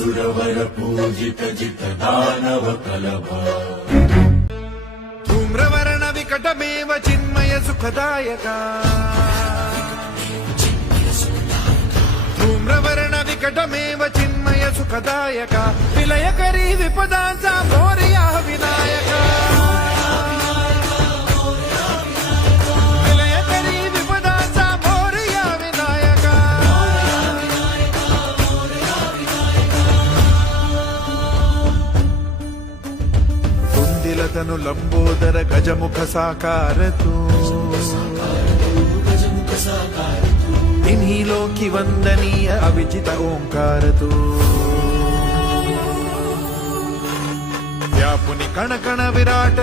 सुरवर पूजित जित दानव कलभा धूम्रवर्ण विकटमेव चिन्मय सुखदायका धूम्रवर्ण विकटमेव चिन्मय सुखदायका विलयकरी विपदांचा मोरया विनायका विलयकरी विपदांचा मोरया विनायका कुंदिलतनु लंबोदर गजमुख साकार तू इन्हीं लोकी वंदनीय अविजित ओंकार तू व्यापुनि कण कण विराट